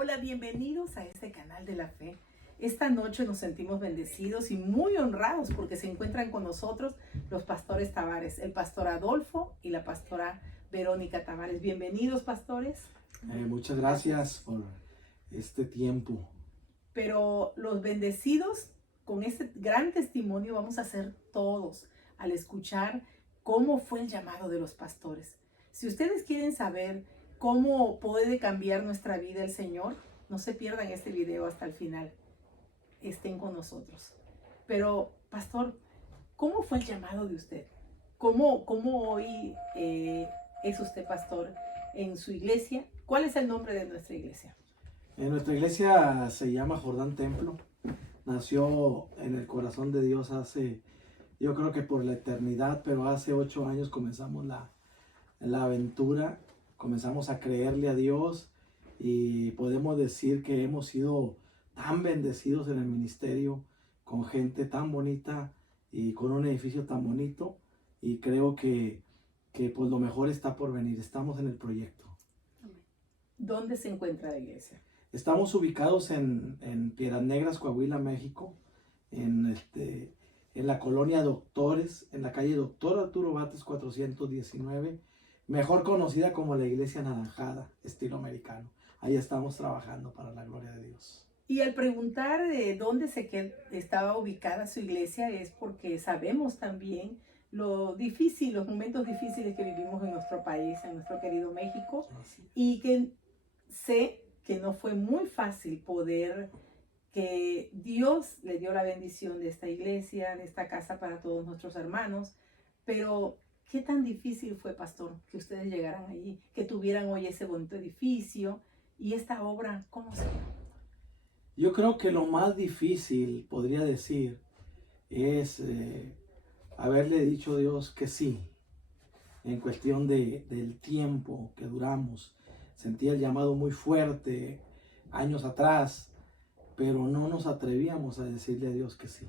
Hola, bienvenidos a este canal de la fe. Esta noche nos sentimos bendecidos y muy honrados porque se encuentran con nosotros los pastores Tavares, el pastor Adolfo y la pastora Verónica Tavares. Bienvenidos, pastores. Muchas gracias por este tiempo. Pero los bendecidos con este gran testimonio vamos a ser todos al escuchar cómo fue el llamado de los pastores. Si ustedes quieren saber cómo puede cambiar nuestra vida el Señor, no se pierdan este video hasta el final. Estén con nosotros. Pero, pastor, ¿cómo fue el llamado de usted? ¿Cómo hoy es usted pastor en su iglesia? ¿Cuál es el nombre de nuestra iglesia? Nuestra iglesia se llama Jordán Templo. Nació en el corazón de Dios hace, yo creo que por la eternidad, pero hace 8 años comenzamos la aventura. Comenzamos a creerle a Dios y podemos decir que hemos sido tan bendecidos en el ministerio, con gente tan bonita y con un edificio tan bonito, y creo que pues lo mejor está por venir. Estamos en el proyecto. ¿Dónde se encuentra la iglesia? Estamos ubicados en Piedras Negras, Coahuila, México, en la colonia Doctores, en la calle Doctor Arturo Bates 419, mejor conocida como la Iglesia Anaranjada, estilo americano. Ahí estamos trabajando para la gloria de Dios. Y al preguntar de dónde estaba ubicada su iglesia es porque sabemos también lo difícil, los momentos difíciles que vivimos en nuestro país, en nuestro querido México, y que sé que no fue muy fácil que Dios le dio la bendición de esta iglesia, de esta casa para todos nuestros hermanos, pero ¿qué tan difícil fue, pastor, que ustedes llegaran allí, que tuvieran hoy ese bonito edificio y esta obra? ¿Cómo se llama? Yo creo que lo más difícil, podría decir, es haberle dicho a Dios que sí, en cuestión del tiempo que duramos. Sentía el llamado muy fuerte años atrás, pero no nos atrevíamos a decirle a Dios que sí.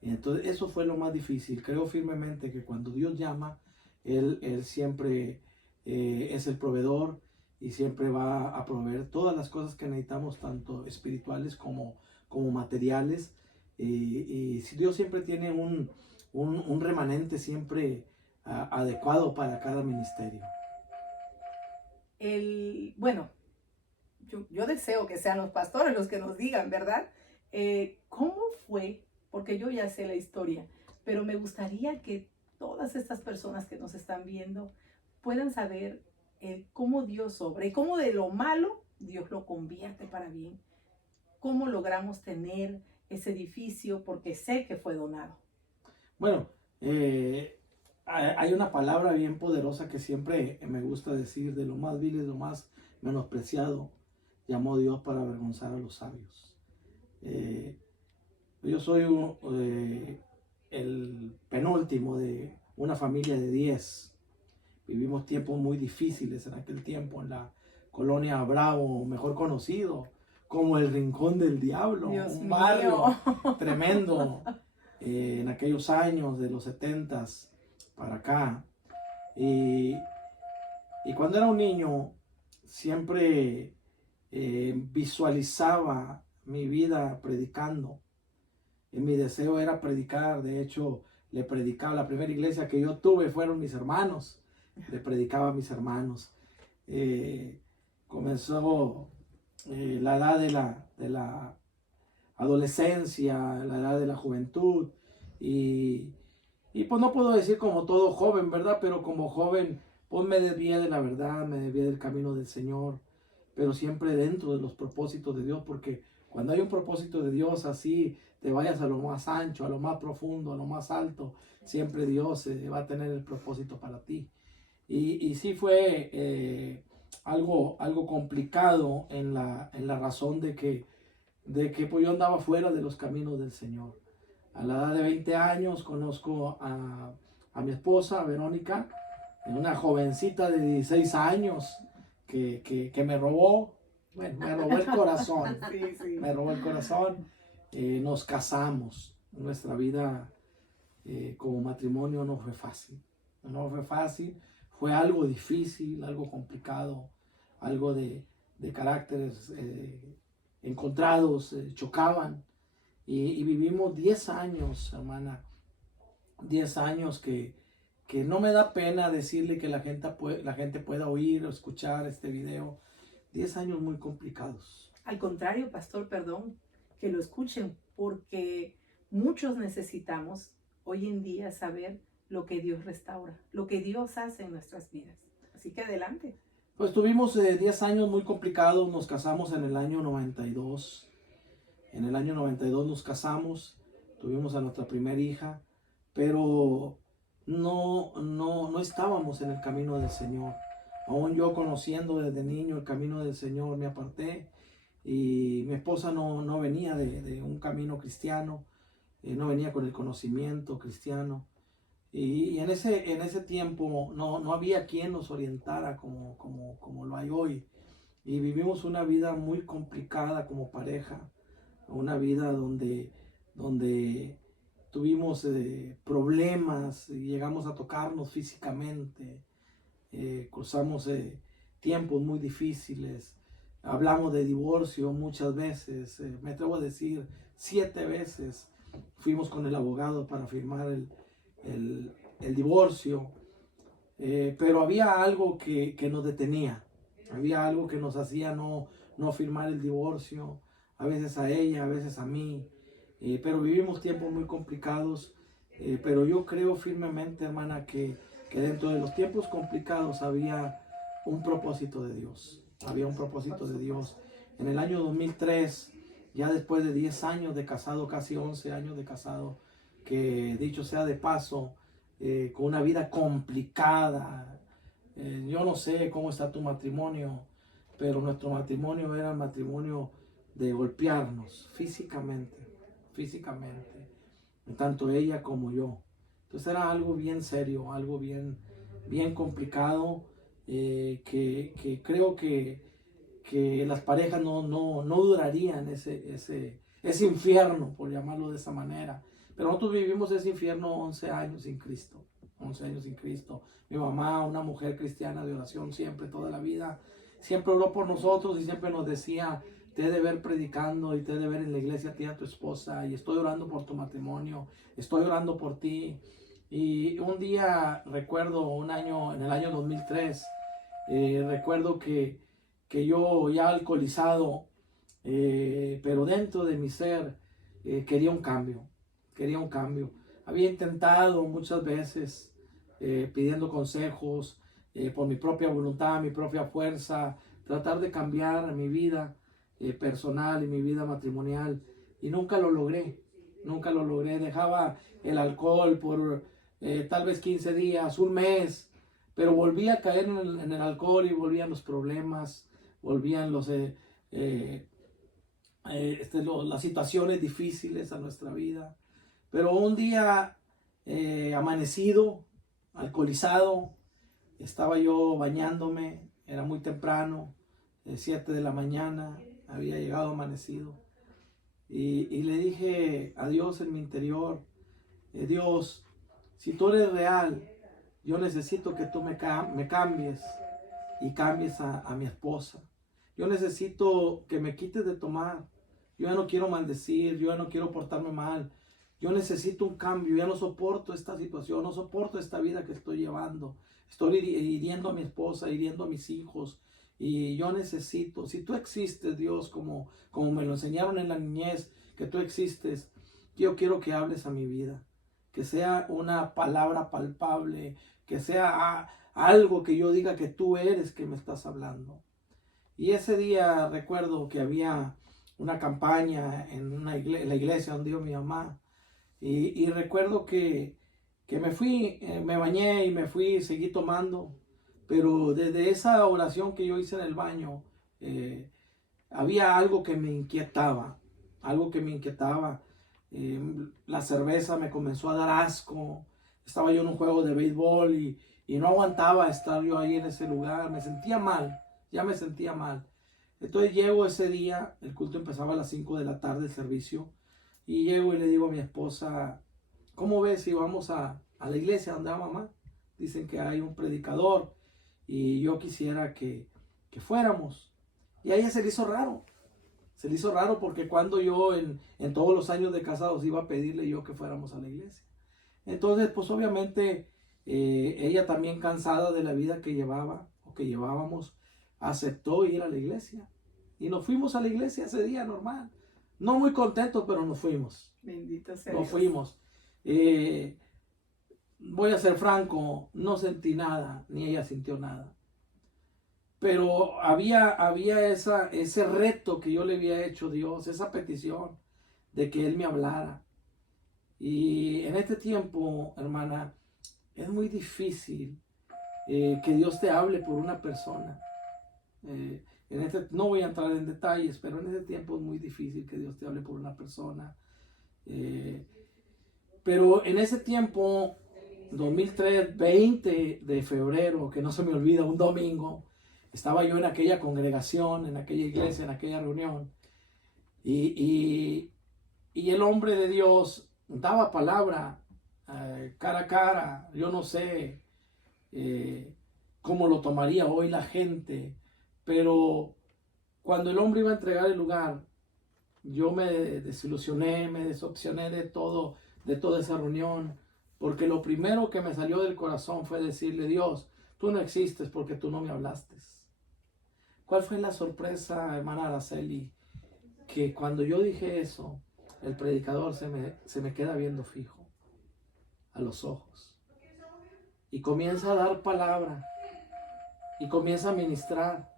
Y entonces eso fue lo más difícil. Creo firmemente que cuando Dios llama, Él siempre es el proveedor y siempre va a proveer todas las cosas que necesitamos, tanto espirituales como materiales. Y Dios siempre tiene un remanente siempre adecuado para cada ministerio. Bueno, yo deseo que sean los pastores los que nos digan, ¿verdad? ¿Cómo fue? Porque yo ya sé la historia, pero me gustaría que todas estas personas que nos están viendo puedan saber cómo Dios obra y cómo de lo malo Dios lo convierte para bien. ¿Cómo logramos tener ese edificio? Porque sé que fue donado. Bueno, hay una palabra bien poderosa que siempre me gusta decir: de lo más vil y lo más menospreciado llamó Dios para avergonzar a los sabios. Yo soy el penúltimo de una familia de 10. Vivimos tiempos muy difíciles en aquel tiempo en la colonia Bravo, mejor conocido como el Rincón del Diablo, Dios un barrio mío. tremendo en aquellos años de los 70s para acá. Y cuando era un niño siempre visualizaba mi vida predicando. Y mi deseo era predicar. De hecho, le predicaba. La primera iglesia que yo tuve fueron mis hermanos. Le predicaba a mis hermanos. Comenzó la edad de la adolescencia, la edad de la juventud. Y pues no puedo decir como todo joven, ¿verdad? Pero como joven, pues me desvié de la verdad, me desvié del camino del Señor. Pero siempre dentro de los propósitos de Dios, porque cuando hay un propósito de Dios, así te vayas a lo más ancho, a lo más profundo, a lo más alto, siempre Dios va a tener el propósito para ti. Y sí fue algo complicado en la razón de que pues yo andaba fuera de los caminos del Señor. A la edad de 20 años conozco a mi esposa, Verónica, una jovencita de 16 años que me robó el corazón. Sí, sí. Me robó el corazón. Nos casamos. Nuestra vida como matrimonio no fue fácil. No fue fácil. Fue algo difícil, algo complicado, algo de de caracteres encontrados, chocaban. Y vivimos 10 años, hermana, 10 años que no me da pena decirle que la gente pueda oír o escuchar este video. 10 años muy complicados. Al contrario, pastor, perdón, que lo escuchen, porque muchos necesitamos hoy en día saber lo que Dios restaura, lo que Dios hace en nuestras vidas. Así que adelante. Pues tuvimos 10 años muy complicados, nos casamos en el año 92. En el año 92 nos casamos, tuvimos a nuestra primera hija, pero no estábamos en el camino del Señor. Aún yo conociendo desde niño el camino del Señor me aparté, y mi esposa no venía de un camino cristiano, no venía con el conocimiento cristiano. Y en ese tiempo no había quien nos orientara como lo hay hoy. Y vivimos una vida muy complicada como pareja, una vida donde tuvimos problemas, y llegamos a tocarnos físicamente, cruzamos tiempos muy difíciles, hablamos de divorcio muchas veces, me atrevo a decir 7 veces fuimos con el abogado para firmar el divorcio, pero había algo que nos detenía, había algo que nos hacía no firmar el divorcio, a veces a ella, a veces a mí, pero vivimos tiempos muy complicados, pero yo creo firmemente, hermana, que dentro de los tiempos complicados había un propósito de Dios, había un propósito de Dios. En el año 2003, ya después de 10 años de casado, casi 11 años de casado, que dicho sea de paso, con una vida complicada, yo no sé cómo está tu matrimonio, pero nuestro matrimonio era el matrimonio de golpearnos físicamente, tanto ella como yo. Entonces era algo bien serio, algo bien complicado, que creo que las parejas no durarían ese infierno, por llamarlo de esa manera. Pero nosotros vivimos ese infierno 11 años sin Cristo. 11 años sin Cristo. Mi mamá, una mujer cristiana de oración siempre, toda la vida, siempre oró por nosotros y siempre nos decía: te he de ver predicando y te he de ver en la iglesia a ti y a tu esposa, y estoy orando por tu matrimonio, estoy orando por ti. Y un día recuerdo en el año 2003, recuerdo que yo ya alcoholizado, pero dentro de mi ser quería un cambio. Había intentado muchas veces, pidiendo consejos, por mi propia voluntad, mi propia fuerza, tratar de cambiar mi vida personal y mi vida matrimonial, y nunca lo logré. Dejaba el alcohol por tal vez 15 días, un mes, pero volvía a caer en el alcohol, y volvían los problemas, volvían las situaciones difíciles a nuestra vida. Pero un día, amanecido, alcoholizado, estaba yo bañándome, era muy temprano, 7 de la mañana, había llegado amanecido, y le dije a Dios en mi interior: Dios, si tú eres real, yo necesito que tú me cambies, y cambies a mi esposa. Yo necesito que me quites de tomar. Yo ya no quiero maldecir, yo ya no quiero portarme mal. Yo necesito un cambio, ya no soporto esta situación, no soporto esta vida que estoy llevando. Estoy hiriendo a mi esposa, hiriendo a mis hijos. Y yo necesito, si tú existes, Dios, como me lo enseñaron en la niñez, que tú existes, yo quiero que hables a mi vida. Que sea una palabra palpable, que sea algo que yo diga que tú eres que me estás hablando. Y ese día recuerdo que había una campaña en la iglesia donde iba mi mamá. Y recuerdo que me fui, me bañé y me fui, seguí tomando. Pero desde esa oración que yo hice en el baño, había algo que me inquietaba. La cerveza me comenzó a dar asco. Estaba yo en un juego de béisbol y no aguantaba estar yo ahí en ese lugar. Me sentía mal, ya me sentía mal. Entonces llego ese día, el culto empezaba a las 5 de la tarde, el servicio. Y llego y le digo a mi esposa: ¿cómo ves si vamos a la iglesia donde va mamá? Dicen que hay un predicador y yo quisiera que fuéramos. Y a ella se le hizo raro. Se le hizo raro porque cuando yo en todos los años de casados iba a pedirle yo que fuéramos a la iglesia. Entonces, pues obviamente ella también cansada de la vida que llevaba o que llevábamos, aceptó ir a la iglesia. Y nos fuimos a la iglesia ese día normal. No muy contentos, pero nos fuimos. Bendito sea Nos Dios. fuimos. Voy a ser franco, no sentí nada, ni ella sintió nada. Pero había ese reto que yo le había hecho a Dios, esa petición de que Él me hablara. Y en este tiempo, hermana, es muy difícil que Dios te hable por una persona. No voy a entrar en detalles, pero en este tiempo es muy difícil que Dios te hable por una persona. Pero en ese tiempo, 2003, 20 de febrero, que no se me olvida, un domingo, estaba yo en aquella congregación, en aquella iglesia, en aquella reunión, y el hombre de Dios daba palabra cara a cara. Yo no sé cómo lo tomaría hoy la gente, pero cuando el hombre iba a entregar el lugar, yo me desilusioné, me decepcioné de toda esa reunión, porque lo primero que me salió del corazón fue decirle: Dios, tú no existes porque tú no me hablaste. ¿Cuál fue la sorpresa, hermana Araceli? Que cuando yo dije eso, el predicador se me queda viendo fijo a los ojos y comienza a dar palabra y comienza a ministrar.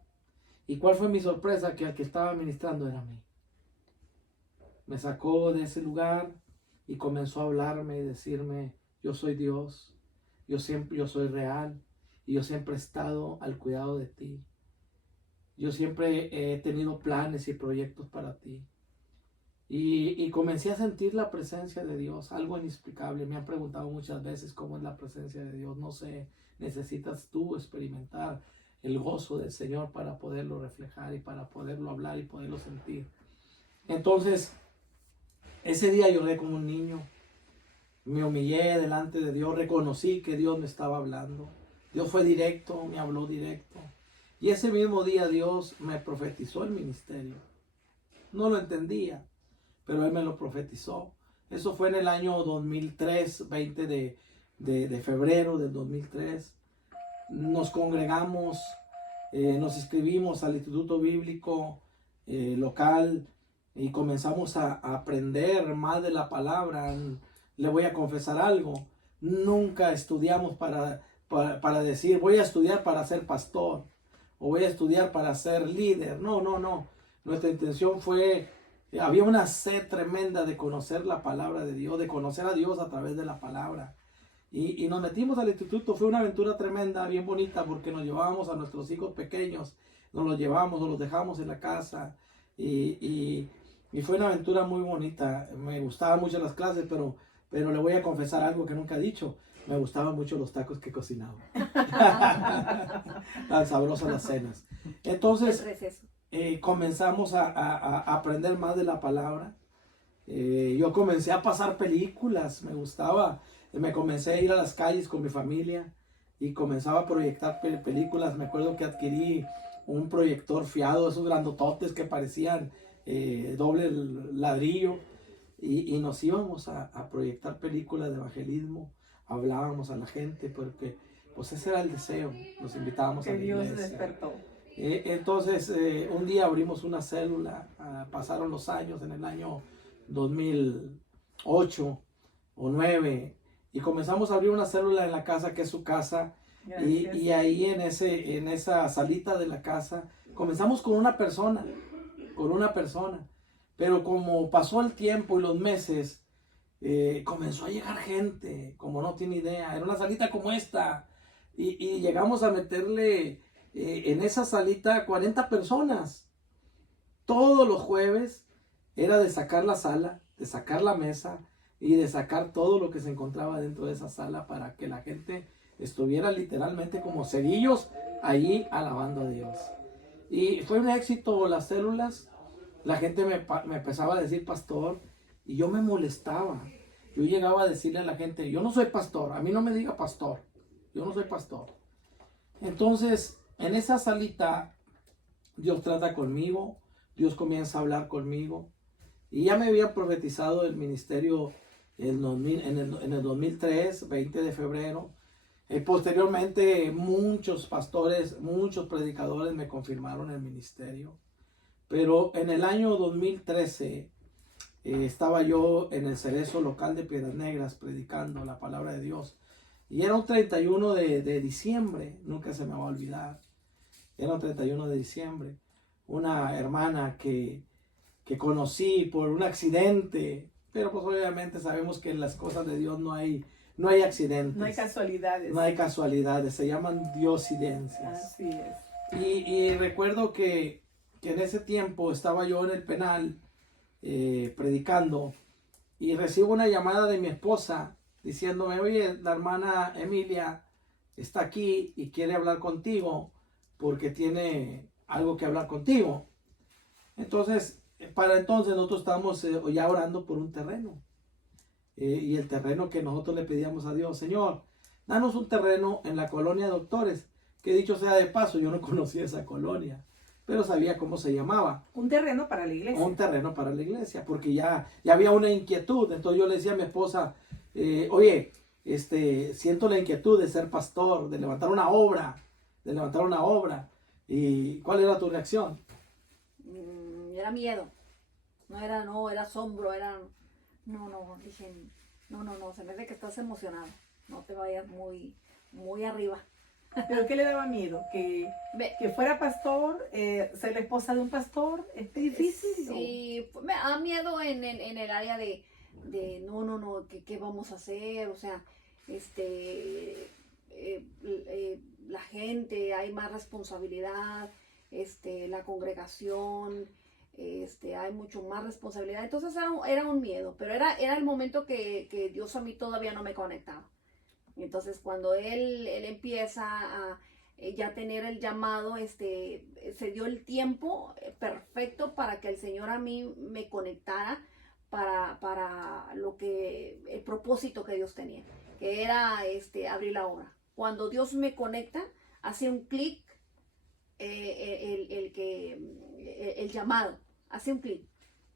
¿Y cuál fue mi sorpresa? Que el que estaba ministrando era mí. Me sacó de ese lugar y comenzó a hablarme y decirme: yo soy Dios, yo soy real y yo siempre he estado al cuidado de ti. Yo siempre he tenido planes y proyectos para ti. Y comencé a sentir la presencia de Dios, algo inexplicable. Me han preguntado muchas veces cómo es la presencia de Dios. No sé, necesitas tú experimentar el gozo del Señor para poderlo reflejar y para poderlo hablar y poderlo sentir. Entonces, ese día lloré como un niño. Me humillé delante de Dios, reconocí que Dios me estaba hablando. Dios fue directo, me habló directo. Y ese mismo día Dios me profetizó el ministerio. No lo entendía, pero Él me lo profetizó. Eso fue en el año 2003, 20 de febrero del 2003. Nos congregamos, nos inscribimos al Instituto Bíblico local y comenzamos a aprender más de la palabra. Le voy a confesar algo: nunca estudiamos para decir voy a estudiar para ser pastor o voy a estudiar para ser líder. No. Nuestra intención fue, había una sed tremenda de conocer la palabra de Dios, de conocer a Dios a través de la palabra. Y nos metimos al instituto. Fue una aventura tremenda, bien bonita, porque nos llevábamos a nuestros hijos pequeños, nos los dejamos en la casa. Y fue una aventura muy bonita. Me gustaban mucho las clases, pero le voy a confesar algo que nunca he dicho: me gustaban mucho los tacos que cocinaba. Tan sabrosas las cenas. Entonces comenzamos a aprender más de la palabra. Yo comencé a pasar películas, me gustaba. Me comencé a ir a las calles con mi familia y comenzaba a proyectar películas. Me acuerdo que adquirí un proyector fiado, esos grandototes que parecían doble ladrillo. Y nos íbamos a proyectar películas de evangelismo. Hablábamos a la gente porque pues ese era el deseo. Nos invitábamos a la iglesia. Dios despertó. Entonces un día abrimos una célula. Pasaron los años, en el año 2008 o 2009, y comenzamos a abrir una célula en la casa que es su casa. Y ahí en esa salita de la casa comenzamos con una persona. Pero como pasó el tiempo y los meses, comenzó a llegar gente, como no tiene idea. Era una salita como esta. Y llegamos a meterle en esa salita 40 personas. Todos los jueves era de sacar la sala, de sacar la mesa y de sacar todo lo que se encontraba dentro de esa sala para que la gente estuviera literalmente como cerillos allí alabando a Dios. Y fue un éxito las células. La gente me empezaba a decir pastor y yo me molestaba. Yo llegaba a decirle a la gente: yo no soy pastor, a mí no me diga pastor, yo no soy pastor. Entonces, en esa salita Dios trata conmigo, Dios comienza a hablar conmigo. Y ya me había profetizado el ministerio en el 2003, 20 de febrero. Posteriormente muchos pastores, muchos predicadores me confirmaron el ministerio. Pero en el año 2013 estaba yo en el cerezo local de Piedras Negras predicando la palabra de Dios. Y era un 31 de diciembre, nunca se me va a olvidar. Era un 31 de diciembre. Una hermana que conocí por un accidente, pero pues obviamente sabemos que en las cosas de Dios no hay accidentes. No hay casualidades. No hay casualidades, se llaman diosidencias. Así es. Y recuerdo que en ese tiempo estaba yo en el penal predicando y recibo una llamada de mi esposa diciéndome, oye, la hermana Emilia está aquí y quiere hablar contigo porque tiene algo que hablar contigo. Entonces, para entonces nosotros estábamos ya orando por un terreno. Y el terreno que nosotros le pedíamos a Dios, Señor, danos un terreno en la colonia Doctores, que dicho sea de paso, yo no conocía esa colonia, pero sabía cómo se llamaba. Un terreno para la iglesia. Un terreno para la iglesia, porque ya había una inquietud. Entonces yo le decía a mi esposa, oye, siento la inquietud de ser pastor, de levantar una obra, ¿Y cuál era tu reacción? Era miedo, no, era asombro, dije, no, se me hace que estás emocionado, no te vayas muy arriba. ¿Pero qué le daba miedo? ¿Que fuera pastor, ser la esposa de un pastor? ¿Es difícil? Sí, me da miedo en el área de no, ¿qué vamos a hacer? O sea, la gente, hay más responsabilidad, la congregación, hay mucho más responsabilidad. Entonces era un miedo, pero era el momento que Dios a mí todavía no me conectaba. Entonces cuando él empieza a ya tener el llamado, se dio el tiempo perfecto para que el Señor a mí me conectara para el propósito que Dios tenía, que era abrir la obra. Cuando Dios me conecta, hace un clic el llamado, hace un clic,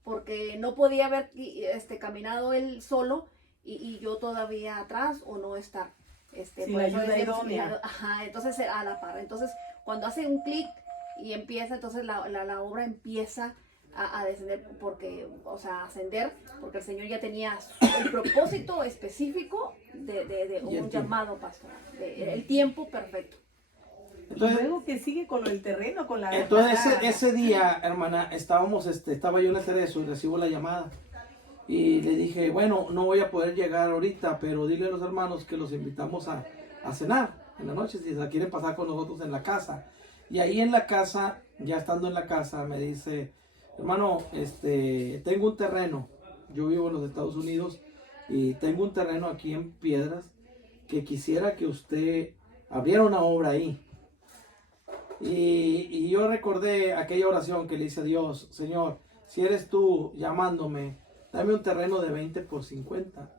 porque no podía haber caminado él solo y yo todavía atrás o no estar. Sin la ayuda idónea. Ajá, entonces a la par. Entonces, cuando hace un clic y empieza, entonces la obra empieza a descender, ascender, porque el Señor ya tenía el propósito específico de un llamado pastoral, el tiempo perfecto. Entonces, y luego que sigue con el terreno, con la... Entonces ese día, hermana, estaba yo en el cerezo y recibo la llamada. Y le dije, bueno, no voy a poder llegar ahorita, pero dile a los hermanos que los invitamos a cenar en la noche, si se quieren pasar con nosotros en la casa. Y ahí en la casa, ya estando en la casa, me dice, hermano, tengo un terreno. Yo vivo en los Estados Unidos y tengo un terreno aquí en Piedras que quisiera que usted abriera una obra ahí. Y yo recordé aquella oración que le hice a Dios, Señor, si eres tú llamándome, dame un terreno de 20 por 50.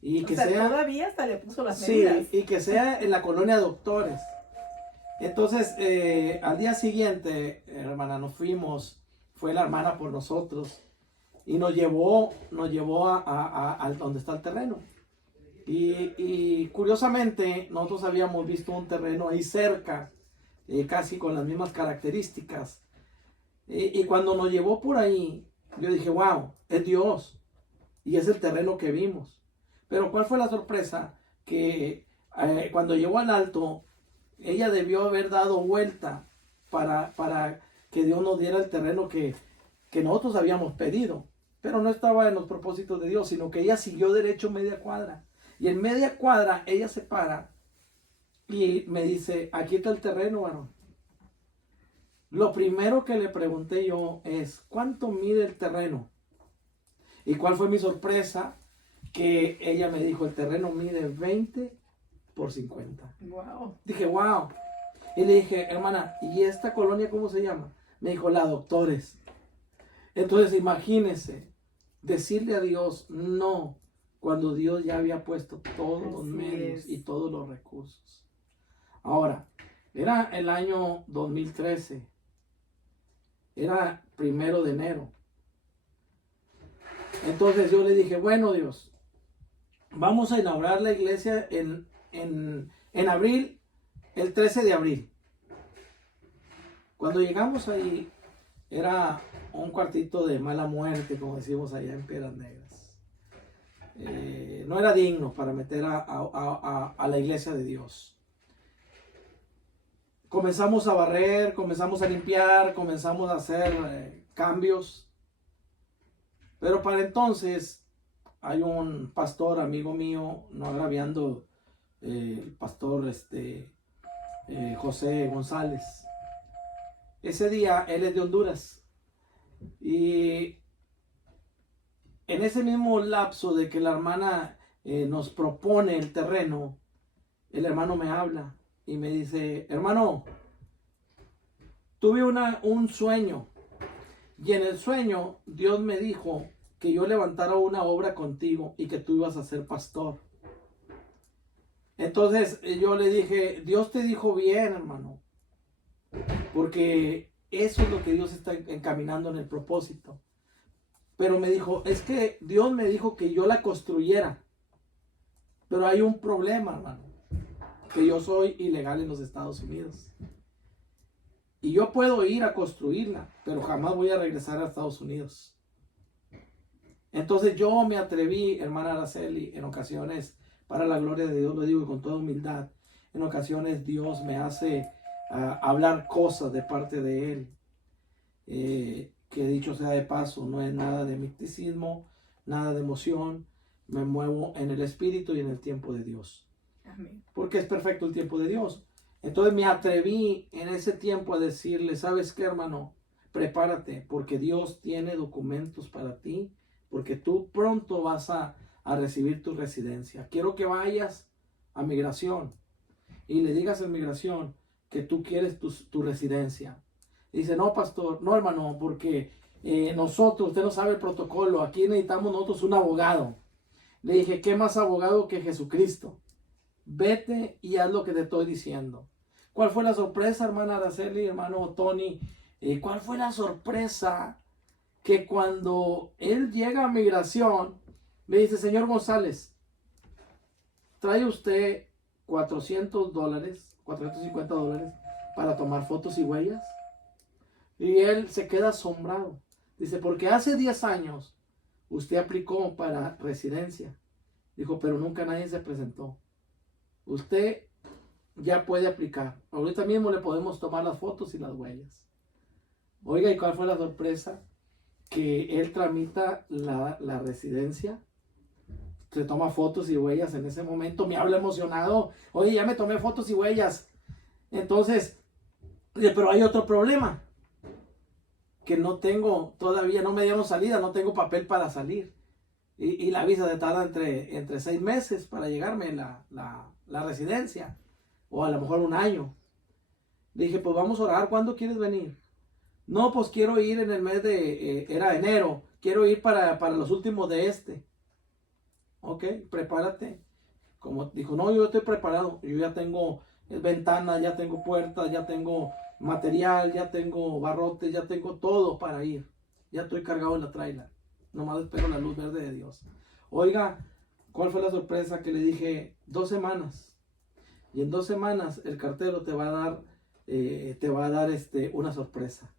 Y que sea, todavía hasta le puso las medidas. Sí, y que sea en la colonia Doctores. Entonces, al día siguiente, hermana, nos fuimos, fue la hermana por nosotros y nos llevó a donde está el terreno. Y curiosamente, nosotros habíamos visto un terreno ahí cerca, casi con las mismas características. Y cuando nos llevó por ahí, yo dije, wow, es Dios. Y es el terreno que vimos. Pero ¿cuál fue la sorpresa? Que cuando llegó al alto, ella debió haber dado vuelta para que Dios nos diera el terreno que nosotros habíamos pedido. Pero no estaba en los propósitos de Dios, sino que ella siguió derecho media cuadra. Y en media cuadra ella se para y me dice, aquí está el terreno, varón. Lo primero que le pregunté yo es, ¿cuánto mide el terreno? ¿Y cuál fue mi sorpresa? Que ella me dijo, el terreno mide 20 por 50. Wow. Dije, wow. Y le dije, hermana, ¿y esta colonia cómo se llama? Me dijo, la Doctores. Entonces, imagínense, decirle a Dios no, cuando Dios ya había puesto todos los medios y todos los recursos. Ahora, era el año 2013. Era 1 de enero. Entonces yo le dije, bueno, Dios, vamos a inaugurar la iglesia en abril, el 13 de abril. Cuando llegamos ahí, era un cuartito de mala muerte, como decimos allá en Piedras Negras. No era digno para meter a la iglesia de Dios. Comenzamos a barrer, comenzamos a limpiar, comenzamos a hacer cambios. Pero para entonces hay un pastor, amigo mío, no agraviando, el pastor José González. Ese día él es de Honduras. Y en ese mismo lapso de que la hermana nos propone el terreno, el hermano me habla y me dice, hermano, tuve un sueño. Y en el sueño Dios me dijo que yo levantara una obra contigo y que tú ibas a ser pastor. Entonces yo le dije, Dios te dijo bien, hermano, porque eso es lo que Dios está encaminando en el propósito. Pero me dijo, es que Dios me dijo que yo la construyera, pero hay un problema, hermano, que yo soy ilegal en los Estados Unidos. Y yo puedo ir a construirla, pero jamás voy a regresar a Estados Unidos. Entonces yo me atreví, hermana Araceli, en ocasiones, para la gloria de Dios, lo digo con toda humildad, en ocasiones Dios me hace hablar cosas de parte de Él. Que dicho sea de paso, no es nada de misticismo, nada de emoción, me muevo en el Espíritu y en el tiempo de Dios. Amén. Porque es perfecto el tiempo de Dios. Entonces me atreví en ese tiempo a decirle, ¿sabes qué, hermano? Prepárate, porque Dios tiene documentos para ti, porque tú pronto vas a recibir tu residencia. Quiero que vayas a migración y le digas a migración que tú quieres tu residencia. Dice, no, pastor, no, hermano, porque nosotros, usted no sabe el protocolo, aquí necesitamos nosotros un abogado. Le dije, ¿qué más abogado que Jesucristo? Vete y haz lo que te estoy diciendo. ¿Cuál fue la sorpresa, hermana Araceli, hermano Tony? ¿Cuál fue la sorpresa? Que cuando él llega a migración, me dice, señor González, trae usted $400, $450 para tomar fotos y huellas. Y él se queda asombrado. Dice, porque hace 10 años usted aplicó para residencia. Dijo, pero nunca nadie se presentó. Usted ya puede aplicar. Ahorita mismo le podemos tomar las fotos y las huellas. Oiga, ¿y cuál fue la sorpresa? Que él tramita la residencia. Se toma fotos y huellas en ese momento. Me habla emocionado. Oye, ya me tomé fotos y huellas. Entonces, pero hay otro problema. Que no tengo, todavía no me dieron salida, no tengo papel para salir. Y la visa se tarda entre 6 meses para llegarme la residencia. O a lo mejor 1 año. Le dije, pues vamos a orar, ¿cuándo quieres venir? No, pues quiero ir en el mes era enero, quiero ir para los últimos de este. Ok, prepárate. Como dijo, no, yo estoy preparado, yo ya tengo ventanas, ya tengo puertas, ya tengo material, ya tengo barrotes, ya tengo todo para ir. Ya estoy cargado en la trailer. Nomás espero la luz verde de Dios. Oiga, ¿cuál fue la sorpresa? Que le dije, 2 semanas. Y en 2 semanas el cartero te va a dar una sorpresa.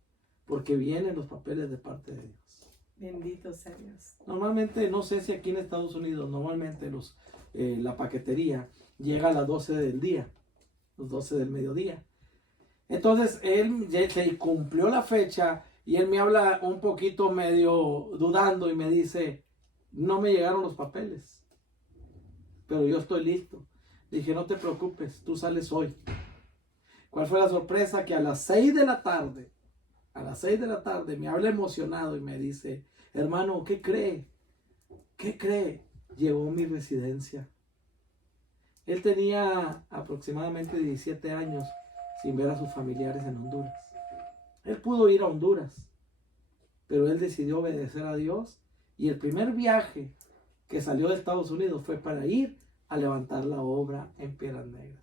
Porque vienen los papeles de parte de Dios. Bendito sea Dios. Normalmente, no sé si aquí en Estados Unidos, normalmente la paquetería llega a las 12 del día. Los 12 del mediodía. Entonces, él se cumplió la fecha y él me habla un poquito medio dudando y me dice, no me llegaron los papeles, pero yo estoy listo. Dije, no te preocupes, tú sales hoy. ¿Cuál fue la sorpresa? Que a las 6 de la tarde, me habla emocionado y me dice, hermano, ¿qué cree? ¿Qué cree? Llegó mi residencia. Él tenía aproximadamente 17 años sin ver a sus familiares en Honduras. Él pudo ir a Honduras, pero él decidió obedecer a Dios y el primer viaje que salió de Estados Unidos fue para ir a levantar la obra en Piedras Negras.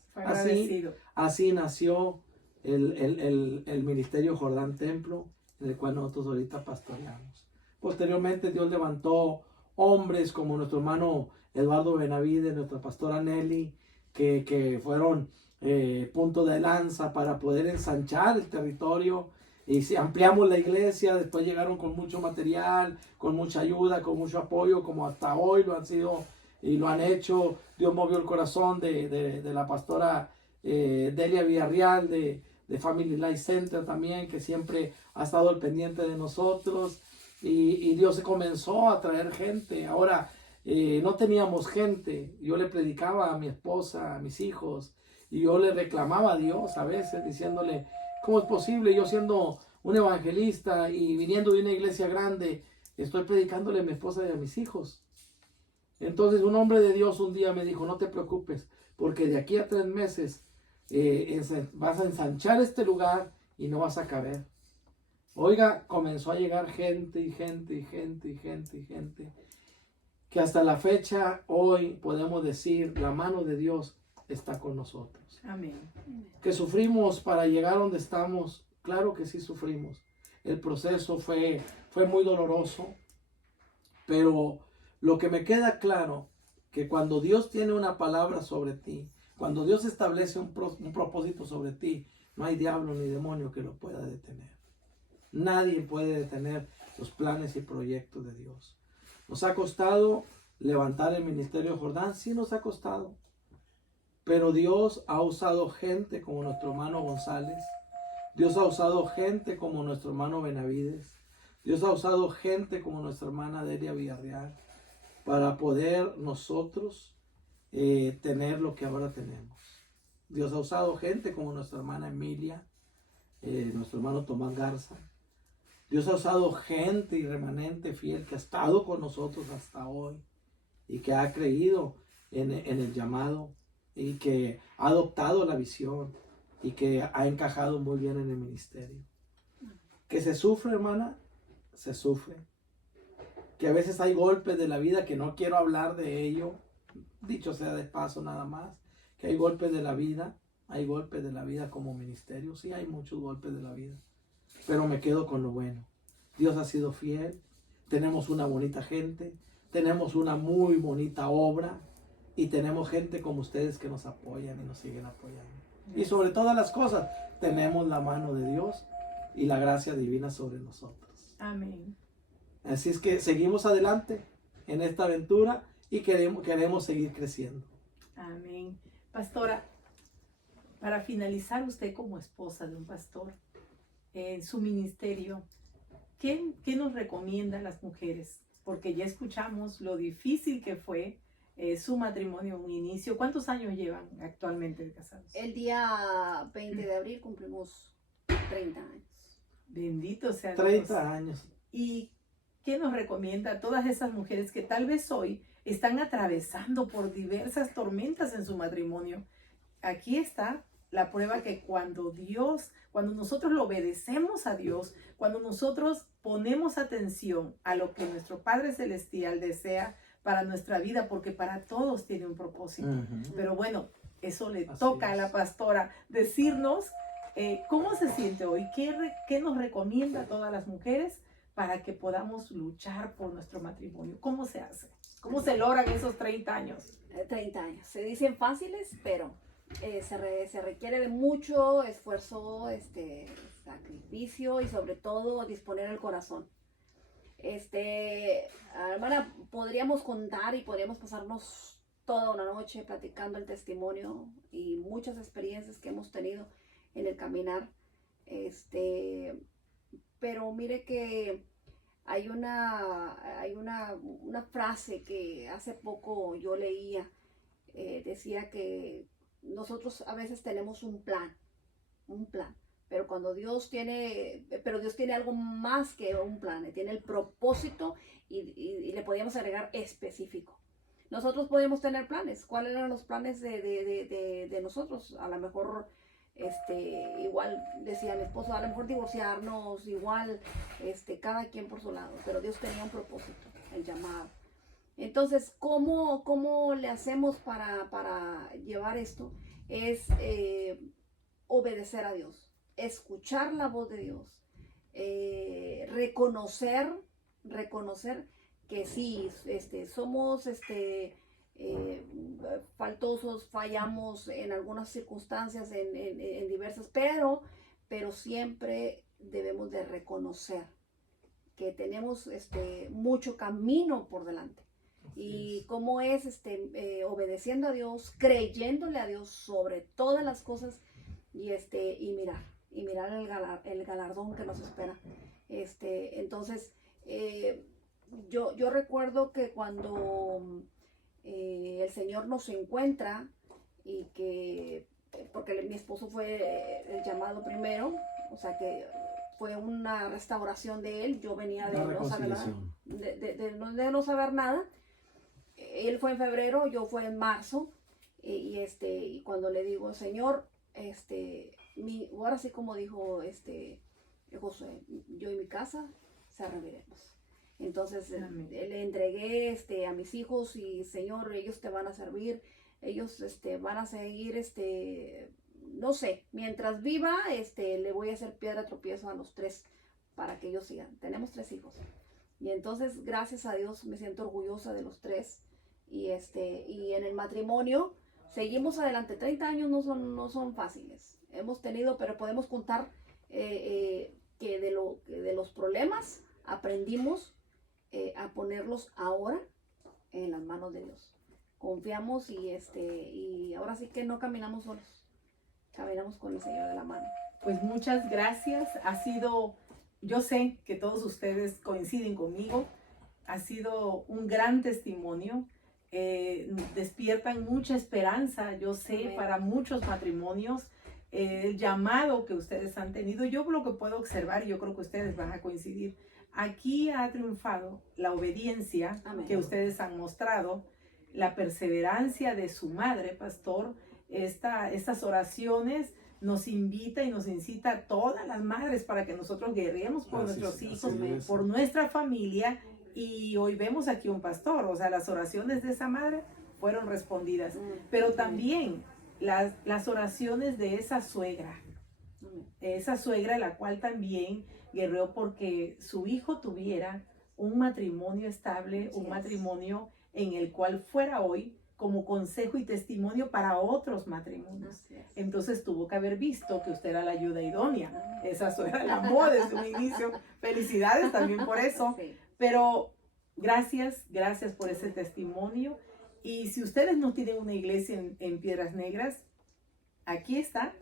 Así nació el Ministerio Jordán Templo en el cual nosotros ahorita pastoreamos. Posteriormente Dios levantó hombres como nuestro hermano Eduardo Benavides, nuestra pastora Nelly, que fueron punto de lanza para poder ensanchar el territorio. Y si ampliamos la iglesia, después llegaron con mucho material, con mucha ayuda, con mucho apoyo, como hasta hoy lo han sido y lo han hecho. Dios movió el corazón de la pastora Delia Villarreal, de Family Life Center también, que siempre ha estado al pendiente de nosotros. Y Dios comenzó a traer gente. Ahora, no teníamos gente. Yo le predicaba a mi esposa, a mis hijos, y yo le reclamaba a Dios a veces, diciéndole, ¿cómo es posible yo siendo un evangelista y viniendo de una iglesia grande, estoy predicándole a mi esposa y a mis hijos? Entonces un hombre de Dios un día me dijo, no te preocupes, porque de aquí a 3 meses vas a ensanchar este lugar y no vas a caber. Oiga, comenzó a llegar gente y gente y gente y gente y gente, que hasta la fecha hoy podemos decir, la mano de Dios está con nosotros. Amén. Que sufrimos para llegar donde estamos, claro que sí sufrimos. El proceso fue muy doloroso, pero lo que me queda claro, que cuando Dios tiene una palabra sobre ti, cuando Dios establece un propósito sobre ti, no hay diablo ni demonio que lo pueda detener. Nadie puede detener los planes y proyectos de Dios. Nos ha costado levantar el ministerio Jordán, sí nos ha costado. Pero Dios ha usado gente como nuestro hermano González. Dios ha usado gente como nuestro hermano Benavides. Dios ha usado gente como nuestra hermana Delia Villarreal para poder nosotros tener lo que ahora tenemos. Dios ha usado gente como nuestra hermana Emilia, nuestro hermano Tomás Garza. Dios ha usado gente y remanente fiel que ha estado con nosotros hasta hoy y que ha creído en el llamado y que ha adoptado la visión y que ha encajado muy bien en el ministerio. Que se sufre, hermana, se sufre. Que a veces hay golpes de la vida que no quiero hablar de ello, dicho sea de paso nada más, que hay golpes de la vida como ministerio, sí hay muchos golpes de la vida, pero me quedo con lo bueno. Dios ha sido fiel, tenemos una bonita gente, tenemos una muy bonita obra y tenemos gente como ustedes que nos apoyan y nos siguen apoyando. Y sobre todas las cosas, tenemos la mano de Dios y la gracia divina sobre nosotros. Amén. Así es que seguimos adelante en esta aventura y queremos seguir creciendo. Amén. Pastora, para finalizar, usted como esposa de un pastor, en su ministerio, ¿qué nos recomienda a las mujeres? Porque ya escuchamos lo difícil que fue su matrimonio, un inicio. ¿Cuántos años llevan actualmente casados? El día 20 de abril cumplimos 30 años. Bendito sea Dios. 30 años. ¿Y qué nos recomienda a todas esas mujeres que tal vez hoy están atravesando por diversas tormentas en su matrimonio? Aquí está la prueba que cuando nosotros lo obedecemos a Dios, cuando nosotros ponemos atención a lo que nuestro Padre Celestial desea para nuestra vida, porque para todos tiene un propósito. Pero bueno, eso le toca a la pastora decirnos cómo se siente hoy, qué nos recomienda a todas las mujeres para que podamos luchar por nuestro matrimonio. ¿Cómo se hace? ¿Cómo se logran esos 30 años? 30 años. Se dicen fáciles, pero se requiere de mucho esfuerzo, sacrificio y sobre todo disponer el corazón. Hermana, podríamos contar y podríamos pasarnos toda una noche platicando el testimonio y muchas experiencias que hemos tenido en el caminar. Pero mire que hay una frase que hace poco yo leía, decía que nosotros a veces tenemos un plan, pero Dios tiene algo más que un plan, tiene el propósito y le podíamos agregar específico. Nosotros podíamos tener planes. ¿Cuáles eran los planes de nosotros? A lo mejor, igual decía mi esposo, a lo mejor divorciarnos, igual, cada quien por su lado, pero Dios tenía un propósito, el llamado. Entonces, ¿cómo le hacemos para llevar esto? Es obedecer a Dios, escuchar la voz de Dios, reconocer que sí, somos faltosos, fallamos en algunas circunstancias, en diversas, pero siempre debemos de reconocer que tenemos mucho camino por delante. Y cómo es obedeciendo a Dios, creyéndole a Dios sobre todas las cosas y mirar el galardón que nos espera. Entonces, yo recuerdo que cuando el Señor nos encuentra y que, porque mi esposo fue el llamado primero, o sea que fue una restauración de él, yo venía de no saber nada, de no saber nada. Él fue en febrero, yo fue en marzo, y cuando le digo, Señor, ahora sí como dijo Josué, yo y mi casa serviremos. Entonces le entregué a mis hijos y Señor, ellos te van a servir, ellos van a seguir, no sé, mientras viva, le voy a hacer piedra de tropiezo a los 3 para que ellos sigan. Tenemos 3 hijos. Y entonces, gracias a Dios, me siento orgullosa de los 3. Y en el matrimonio, seguimos adelante. 30 años no son fáciles. Hemos tenido, pero podemos contar que de los problemas aprendimos a ponerlos ahora en las manos de Dios. Confiamos y ahora sí que no caminamos solos. Caminamos con el Señor de la mano. Pues muchas gracias. Yo sé que todos ustedes coinciden conmigo. Ha sido un gran testimonio. Despiertan mucha esperanza, yo sé, Amén. Para muchos matrimonios. El llamado que ustedes han tenido, yo lo que puedo observar, y yo creo que ustedes van a coincidir, aquí ha triunfado la obediencia. Amén. Que ustedes han mostrado, la perseverancia de su madre, pastor. Estas oraciones nos invita y nos incita a todas las madres para que nosotros guerremos por nuestros hijos, por nuestra familia. Y hoy vemos aquí un pastor, o sea, las oraciones de esa madre fueron respondidas, pero también las oraciones de esa suegra, la cual también guerreó porque su hijo tuviera un matrimonio estable, un matrimonio en el cual fuera hoy como consejo y testimonio para otros matrimonios. Entonces tuvo que haber visto que usted era la ayuda idónea. Esa suegra la amó desde un inicio. Felicidades también por eso. Pero gracias por ese testimonio. Y si ustedes no tienen una iglesia en Piedras Negras, aquí está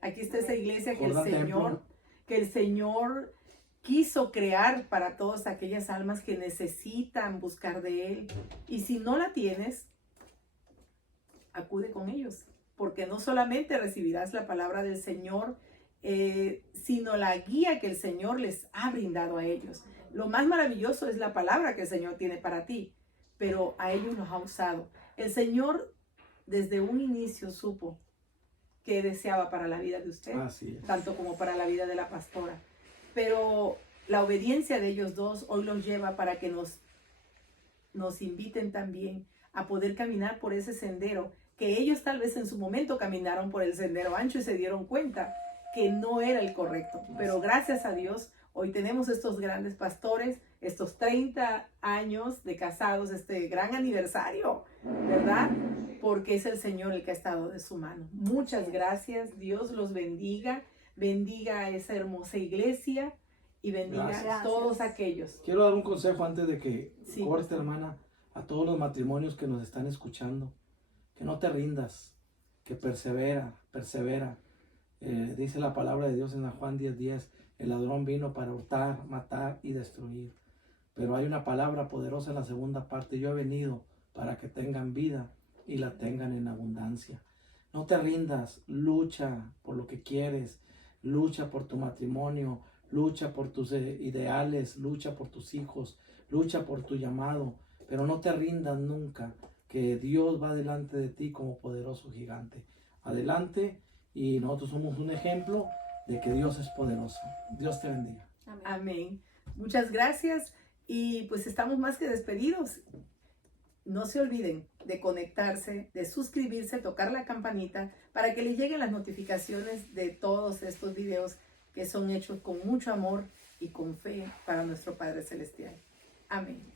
esa iglesia que el Señor quiso crear para todas aquellas almas que necesitan buscar de Él. Y si no la tienes, acude con ellos, porque no solamente recibirás la palabra del Señor, sino la guía que el Señor les ha brindado a ellos. Lo más maravilloso es la palabra que el Señor tiene para ti, pero a ellos los ha usado. El Señor desde un inicio supo qué deseaba para la vida de usted, tanto como para la vida de la pastora. Pero la obediencia de ellos dos hoy los lleva para que nos inviten también a poder caminar por ese sendero que ellos tal vez en su momento caminaron por el sendero ancho y se dieron cuenta que no era el correcto. Pero gracias a Dios, hoy tenemos estos grandes pastores, estos 30 años de casados, este gran aniversario, ¿verdad? Porque es el Señor el que ha estado de su mano. Muchas gracias, Dios los bendiga, bendiga a esa hermosa iglesia y bendiga a todos aquellos. Quiero dar un consejo antes de que corte, hermana, a todos los matrimonios que nos están escuchando. Que no te rindas, que persevera. Dice la palabra de Dios en Juan 10:10, el ladrón vino para hurtar, matar y destruir. Pero hay una palabra poderosa en la segunda parte, yo he venido para que tengan vida y la tengan en abundancia. No te rindas, lucha por lo que quieres, lucha por tu matrimonio, lucha por tus ideales, lucha por tus hijos, lucha por tu llamado, pero no te rindas nunca, que Dios va delante de ti como poderoso gigante. Adelante, y nosotros somos un ejemplo de que Dios es poderoso. Dios te bendiga. Amén. Muchas gracias y pues estamos más que despedidos. No se olviden de conectarse, de suscribirse, tocar la campanita para que les lleguen las notificaciones de todos estos videos que son hechos con mucho amor y con fe para nuestro Padre Celestial. Amén.